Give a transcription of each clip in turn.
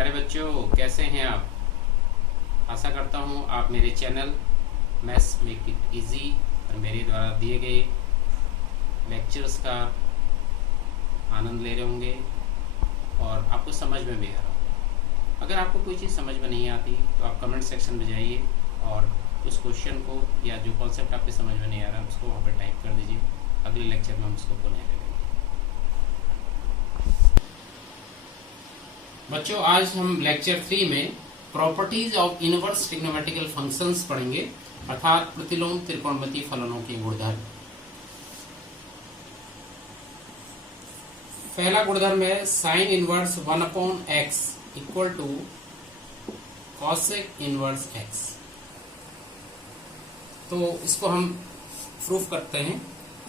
प्यारे बच्चों, कैसे हैं आप। आशा करता हूं आप मेरे channel maths make it easy और मेरे द्वारा दिए गए लेक्चर्स का आनंद ले रहे होंगे और आपको समझ में भी आ रहा होगा। अगर आपको कोई चीज़ समझ में नहीं आती तो आप कमेंट सेक्शन में जाइए और उस क्वेश्चन को या जो कॉन्सेप्ट आपके समझ में नहीं आ रहा उसको वहाँ पर टाइप कर दीजिए। अगले लेक्चर में हम उसको पुनः ले लेंगे। बच्चों, आज हम लेक्चर 3 में properties of inverse trigonometrical functions पढ़ेंगे, अर्थात प्रतिलोम त्रिकोणमितीय फलनों के गुणधर्म। पहला गुणधर्म है sine inverse 1/x equal to cosec inverse x। तो इसको हम प्रूफ करते हैं।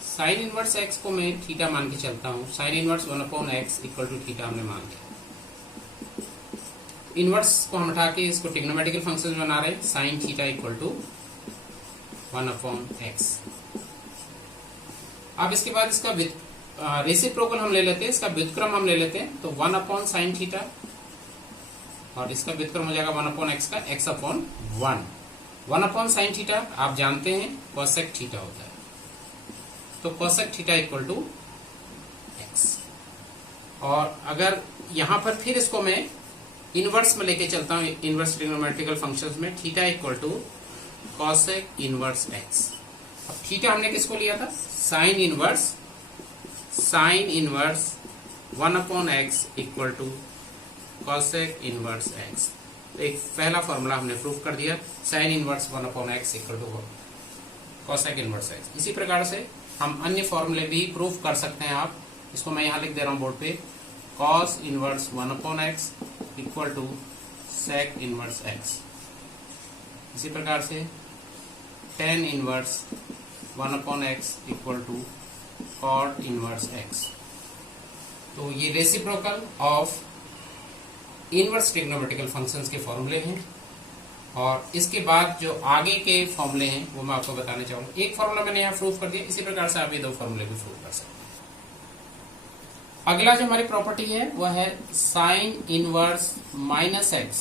साइन इनवर्स x को मैं थीटा मान के चलता हूं। Sine inverse 1/x equal to theta हमने मान लिया। इनवर्स को हम हटा के इसको ट्रिग्नोमेट्रिकल फंक्शन बना रहे हैं। Sine theta equal to 1/x। अब इसके बाद इसका रेसिप्रोकल हम ले लेते हैं, इसका व्युत्क्रम हम ले लेते हैं। तो 1/sin थीटा और इसका व्युत्क्रम हो जाएगा 1/x का x/1। 1/sin थीटा आप जानते हैं कोसेक थीटा होता है, तो cosec theta equal to x। और अगर यहां पर फिर इसको मैं इनवर्स में लेके चलता हूं, इनवर्स ट्रिग्नोमेट्रिकल फंक्शंस में theta equal to cosec inverse x। अब थीटा हमने किसको लिया था? Sine inverse 1/x equal to cosec inverse x। तो एक पहला फॉर्मूला हमने प्रूफ कर दिया, sine inverse 1/x equal to cosec inverse x। इसी प्रकार से हम अन्य फॉर्मूले भी प्रूफ कर सकते हैं। आप इसको मैं यहां लिख दे रहा हूं बोर्ड पे, cos inverse 1/x equal to sec inverse x। इसी प्रकार से tan inverse 1/x equal to cot inverse x। तो ये reciprocal of inverse trigonometrical functions के फॉर्मूले हैं। और इसके बाद जो आगे के फॉर्मूले हैं वो मैं आपको बताने चाहूंगा। एक फॉर्मूला मैंने यहाँ प्रूफ कर दिया, इसी प्रकार से आप ये दो फॉर्मूले भी प्रूफ कर सकते हैं। अगला जो हमारी प्रॉपर्टी है वह है sine inverse -x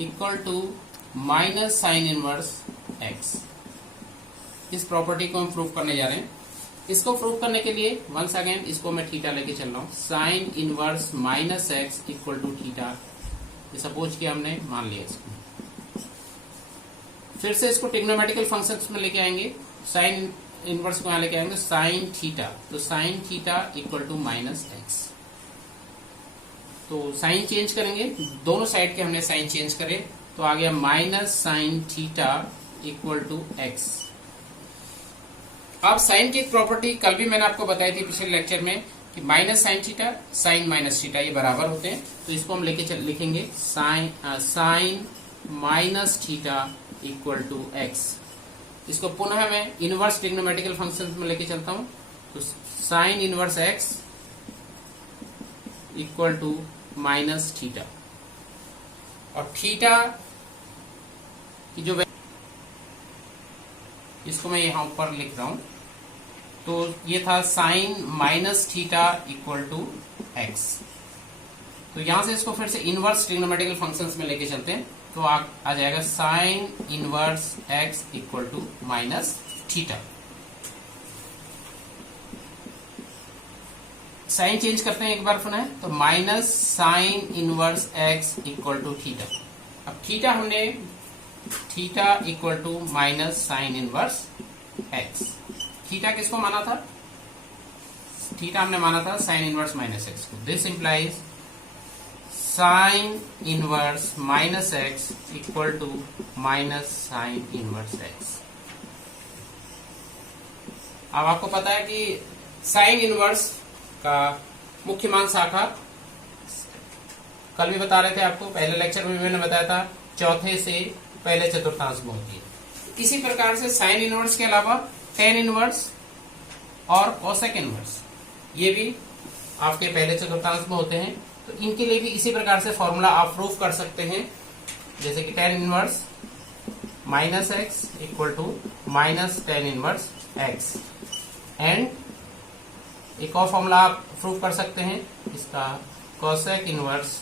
equal to minus sine inverse x। इस प्रॉपर्टी को हम प्रूफ करने जा रहे हैं। इसको प्रूफ करने के लिए वंस अगेन इसको मैं थीटा लेके चल रहा हूं। Sine inverse -x equal to theta, ये सपोज किया हमने, मान लिया इसको। फिर से इसको ट्रिग्नोमेट्रिकल फंक्शंस में लेके आएंगे। साइन इनवर्स को यहां लेके आएंगे, साइन थीटा, तो sine theta equal to -x। तो साइन चेंज करेंगे, दोनों साइड के हमने साइन चेंज करे, तो आ गया minus sine theta equal to x। अब साइन की एक प्रॉपर्टी कल भी मैंने आपको बताई थी पिछले लेक्चर में कि minus sine theta sine minus theta ये बराबर होते हैं। तो इसको हम लेके लिखेंगे sine minus theta equal to x। इसको पुनः मैं इनवर्स ट्रिग्नोमेट्रिकल फंक्शंस में लेके चलता हूं। तो sine inverse x equal to minus theta, और थीटा की जो इसको मैं यहां ऊपर लिख रहा हूं। तो ये था sine minus theta equal to x। तो यहां से इसको फिर से इनवर्स ट्रिग्नोमेट्रिकल फंक्शंस में लेके चलते हैं। तो आ जाएगा sine inverse x equal to minus theta. Sign change करते हैं एक बार पुनः, तो minus sine inverse x equal to theta. अब थीटा हमने theta equal to minus sine inverse x। Theta किसको माना था? थीटा हमने माना था साइन इनवर्स -x को। This implies sine inverse -x equal to minus sine inverse x। अब आपको पता है कि साइन इनवर्स का मुख्य मान शाखा कल भी बता रहे थे आपको, पहले लेक्चर में भी मैंने बताया था, चौथे से पहले चतुर्थांश में होती है। इसी प्रकार से साइन इनवर्स के अलावा टेन इनवर्स और कोसेक इनवर्स ये भी आपके पहले चतुर्थांश में होते हैं। तो इनके लिए भी इसी प्रकार से फॉर्मूला आप प्रूफ कर सकते हैं, जैसे कि tan inverse -x equal to minus tan inverse x। And एक और फॉर्मूला आप प्रूफ कर सकते हैं इसका, cosec inverse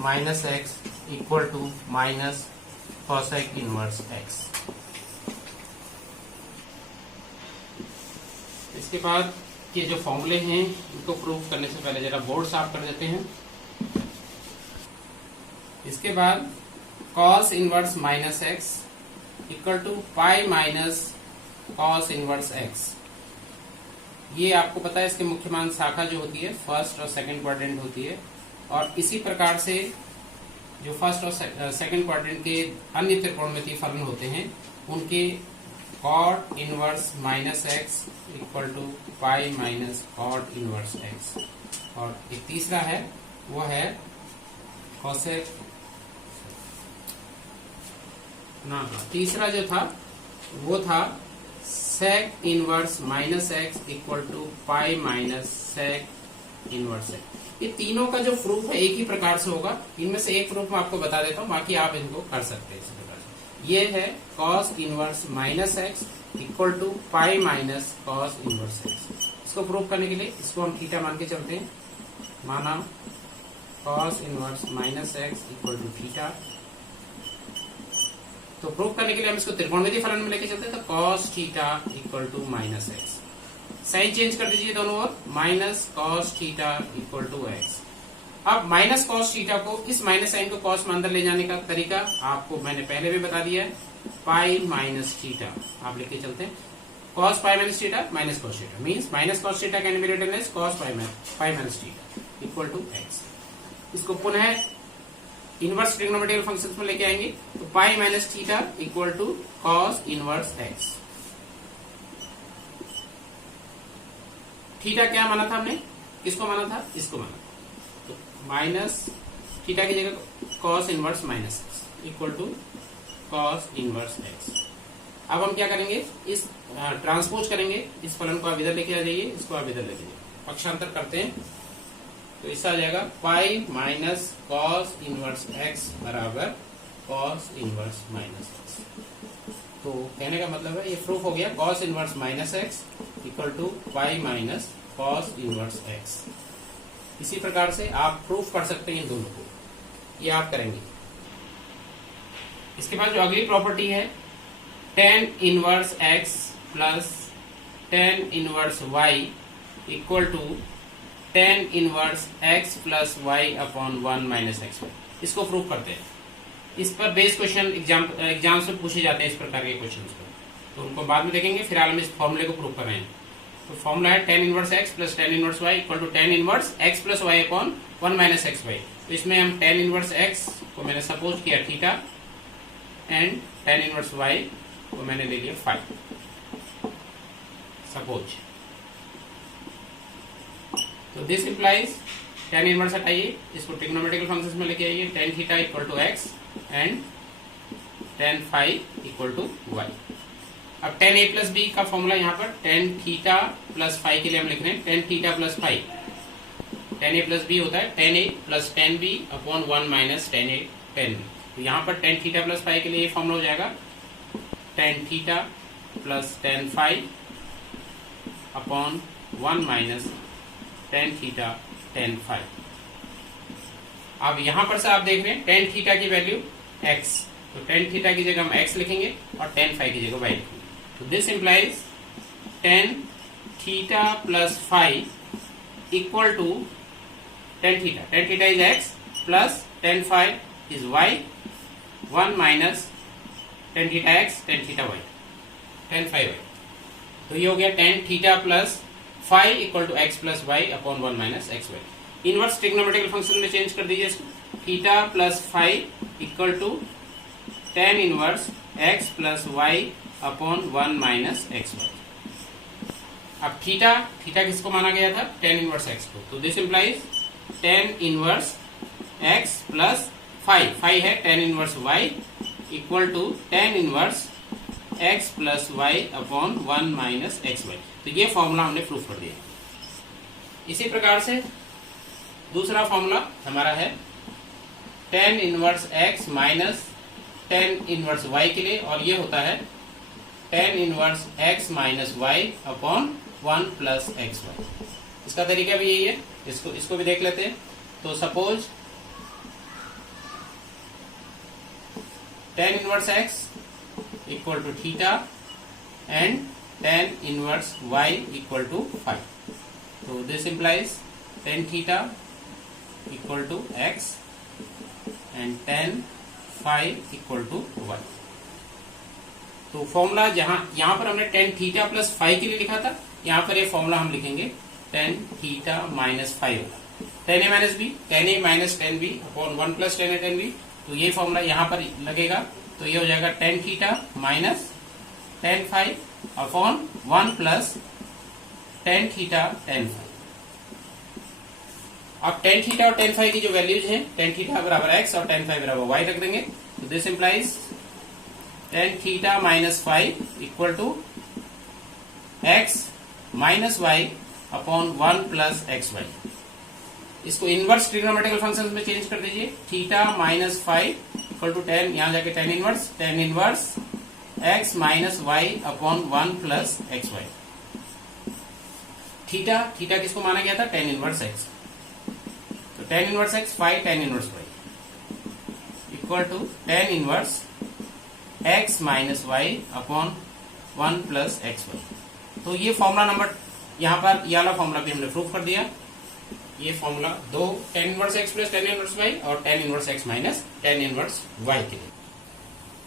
minus x equal to minus cosec inverse x. इसके बाद ये जो फॉर्मूले हैं इनको प्रूफ करने से पहले जरा बोर्ड साफ कर देते हैं। इसके बाद cos inverse minus x equal to pi minus cos inverse x. ये आपको पता है इसके मुख्य मान शाखा जो होती है फर्स्ट और सेकंड क्वाड्रेंट होती है, और इसी प्रकार से जो फर्स्ट और सेकंड क्वाड्रेंट के अन्य त्रिकोणमितीय फलन होते हैं उनके cot inverse minus x equal to pi minus cot inverse x. और एक तीसरा है वो है कॉसेक ना, तीसरा जो था वो था sec inverse minus x equal to pi minus sec inverse x. ये तीनों का जो प्रूफ है एक ही प्रकार से होगा। इनमें से एक प्रूफ मैं आपको बता देता हूँ, बाकी आप इनको कर सकते हैं इस प्रकार से। ये है cos inverse minus x equal to pi minus cos inverse x. इसको प्रूफ करने के लिए इसको हम थीटा मान के चलते हैं। माना cos inverse minus x equal to theta, तो प्रूफ करने के लिए हम इसको त्रिकोणमितीय फलन में लेके चलते हैं। तो cos theta equal to minus x, sign change कर दीजिए दोनों ओर, minus cos theta equal to x. अब माइनस कॉस थीटा को, इस माइनस साइन को कॉस में अंदर ले जाने का तरीका आपको मैंने पहले भी बता दिया है, पाई माइनस थीटा आप लेके चलते हैं। Cos pi minus theta minus cos theta means minus cos theta can be written as cos pi minus theta equal to x. इसको पुनः इनवर्स ट्रिग्नोमेट्रिकल फंक्शंस में लेके आएंगे, तो pi minus theta equal to cos inverse x. Theta क्या माना था हमने, किसको माना था, इसको माना था। तो माइनस थीटा की जगह cos inverse minus x equal to cos inverse x. अब हम क्या करेंगे, इस ट्रांसपोज करेंगे, इस फलन को आप इधर लेके आ जाइए, इसको आप इधर लेके जाइए, पक्षांतर करते हैं। तो इससे आ जाएगा pi minus cos inverse x बराबर कॉस इनवर्स माइनस एक्स। तो कहने का मतलब है ये प्रूफ हो गया, cos inverse minus x equal to pi minus cos inverse x. इसी प्रकार से आप प्रूफ कर सकते हैं इन दोनों को, ये आप करेंगे। इसके बाद जो अगली प्रॉपर्टी है tan inverse x plus tan inverse y equal to tan inverse x plus y upon 1 minus x y. इसको प्रूव करते हैं। इस पर बेस क्वेश्चन एग्जाम से पूछे जाते हैं इस प्रकार के क्वेश्चन पर, तो उनको बाद में देखेंगे। फिलहाल हम इस फॉर्मूले को प्रूव कर रहे हैं। तो फॉर्मूला है tan inverse x plus tan inverse y equal to tan inverse x plus y upon 1 minus x y. तो इसमें हम टेन इनवर्स एक्स को मैंने सपोज किया theta and tan inverse y को मैंने ले लिया 5 सपोज। तो दिस इंप्लाइज टेन इनवर्स हटाइए, इसको ट्रिग्नोमेट्रिकल फंक्शंस में लेके आइए, tan theta equal to x and tan phi equal to y. अब टेन ए प्लस बी का फॉर्मूला यहाँ पर टेन थीटा प्लस फाई के लिए हम लिख रहे हैं tan theta plus phi. Tan A plus B होता है tan A plus tan B upon 1 minus tan A tan B. तो यहाँ पर टेन थीटा प्लस फाई के लिए ये फॉर्मूला हो जाएगा tan theta plus tan phi upon 1 minus tan theta tan phi. अब यहां पर से आप देख रहे हैं टेन थीटा की वैल्यू x, तो टेन थीटा की जगह हम x लिखेंगे और टेन फाई की जगह y लिखेंगे। तो this implies tan theta plus phi equal to tan theta is x plus tan phi is y, 1 minus tan theta x tan theta y, tan phi y। तो ये हो गया tan theta plus phi equal to x plus y upon 1 minus x y. Inverse trigonometrical function में change कर दीजिए इसको, theta plus phi equal to tan inverse x plus y upon 1 minus x y. अब theta किसको माना गया था, tan inverse x को। तो this implies tan inverse x plus phi है tan inverse y equal to tan inverse x plus y upon 1 minus x y. तो ये फॉर्मूला हमने प्रूफ कर दिया। इसी प्रकार से दूसरा फॉर्मूला हमारा है tan inverse x minus tan inverse y के लिए, और ये होता है tan inverse x minus y upon 1 plus x y. इसका तरीका भी यही है, इसको भी देख लेते हैं। तो suppose tan inverse x equal to theta and tan inverse y equal to 5. तो this implies tan theta equal to x and tan phi equal to y. तो फॉर्मूला यहाँ पर हमने tan थीटा प्लस फाई के लिए लिखा था, यहाँ पर ये फॉर्मूला हम लिखेंगे tan थीटा माइनस फाई होगा. tan a minus b, tan a minus tan b upon 1 plus tan a tan b. तो ये फॉर्मूला यहाँ पर लगेगा. तो ये हो जाएगा tan theta minus tan phi upon 1 plus tan theta tan phi. अब tan थीटा और tan फाई की जो वैल्यूज हैं, tan थीटा बराबर x और tan फाई बराबर y रख देंगे. तो this implies tan theta minus phi equal to x minus y upon 1 plus x y. इसको इनवर्स ट्रिग्नोमेट्रिकल फंक्शन में चेंज कर दीजिए. Theta minus phi equal to tan, यहां जाके tan inverse x minus y upon 1 plus x y. Theta किसको माना गया था? tan inverse x. तो tan inverse x phi tan inverse y equal to tan inverse x minus y upon 1 plus x y. तो ये formula number, यहाँ पर ये वाला फॉर्मूला भी हमने प्रूव कर दिया. ये फॉर्मूला दो tan inverse x plus tan inverse y और tan inverse x minus tan inverse y के लिए.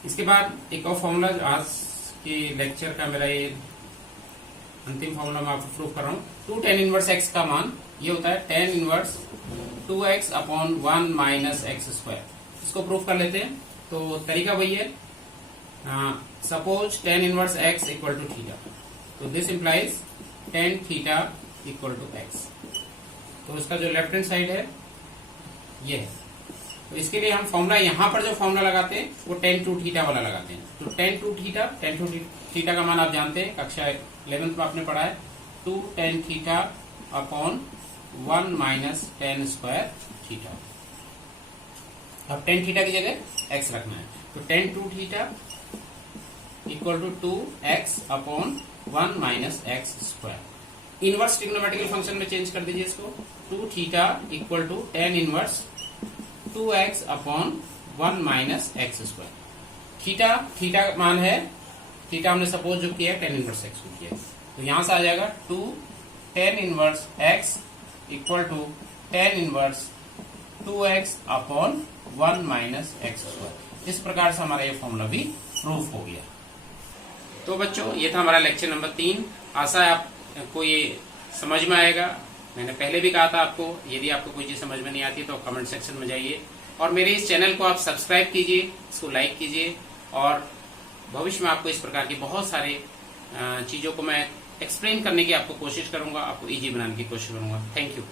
इसके बाद एक और फॉर्मूला, आज के लेक्चर का मेरा ये अंतिम फॉर्मूला मैं आपको प्रूव कर रहा हूँ. 2 tan इनवर्स x का मान ये होता है tan inverse 2x upon 1 minus x square. इसको प्रूव कर लेते हैं. तो तरीका वही है. Suppose tan inverse x equal to theta. तो this implies tan theta equal to x. तो इसका जो लेफ्ट हैंड साइड है ये है. तो इसके लिए हम फॉर्मूला, यहाँ पर जो फॉर्मूला लगाते हैं वो tan टू थीटा वाला लगाते हैं. तो tan टू थीटा का मान आप जानते हैं, कक्षा 11th में आपने पढ़ा है. 2 tan theta upon 1 minus tan square theta. अब tan थीटा की जगह x रखना है. तो tan two theta equal to 2x upon 1 minus x square. Inverse trigonometrical function में चेंज कर दीजिए इसको. 2 theta equal to tan inverse 2x upon 1 minus x square. Theta मान है, थीटा हमने सपोज जो किया tan इनवर्स x को किया. तो यहां से आ जाएगा 2 tan inverse x equal to tan inverse 2x upon 1 minus x square. इस प्रकार से हमारा ये फॉर्मूला भी प्रूफ हो गया. तो बच्चों, ये था हमारा लेक्चर नंबर 3. आशा है आपको ये समझ में आएगा. मैंने पहले भी कहा था आपको, यदि आपको कोई चीज समझ में नहीं आती तो कमेंट सेक्शन में जाइए और मेरे इस चैनल को आप सब्सक्राइब कीजिए, इसको लाइक कीजिए. और भविष्य में आपको इस प्रकार की बहुत सारे चीजों को मैं एक्सप्लेन करने की आपको कोशिश करूंगा, आपको इजी बनाने की कोशिश करूंगा. Thank you.